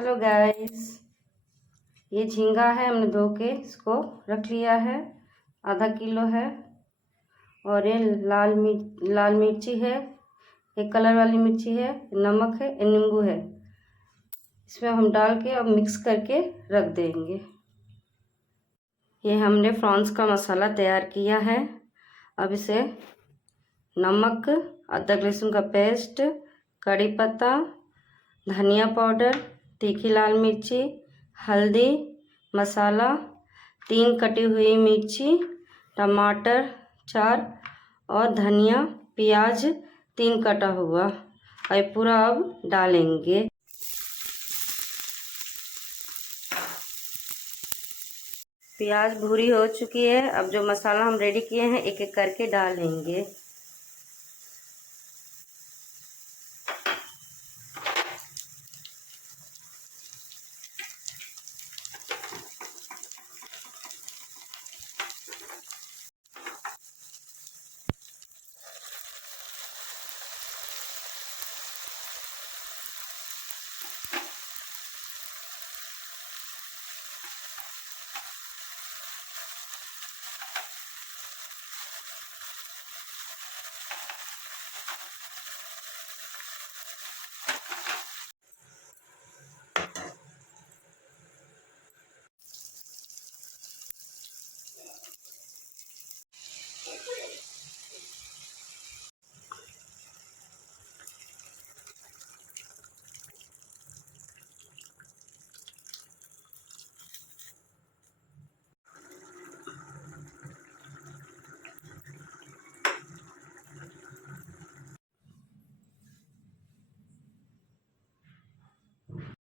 Hello guys, ये झींगा है। हमने धो के इसको रख लिया है, आधा किलो है। और ये लाल मिर्ची है, एक कलर वाली मिर्ची है, नमक है, नींबू है। इसमें हम डाल के अब मिक्स करके रख देंगे। ये हमने प्रॉन्स का मसाला तैयार किया है। अब इसे नमक, अदरक लहसुन का पेस्ट, कड़ी पत्ता, धनिया पाउडर, तीखी लाल मिर्ची, हल्दी, मसाला, 3 कटी हुई मिर्ची, टमाटर 4 और धनिया, प्याज 3 कटा हुआ, और पूरा अब डालेंगे। प्याज भूरी हो चुकी है। अब जो मसाला हम रेडी किए हैं एक एक करके डालेंगे।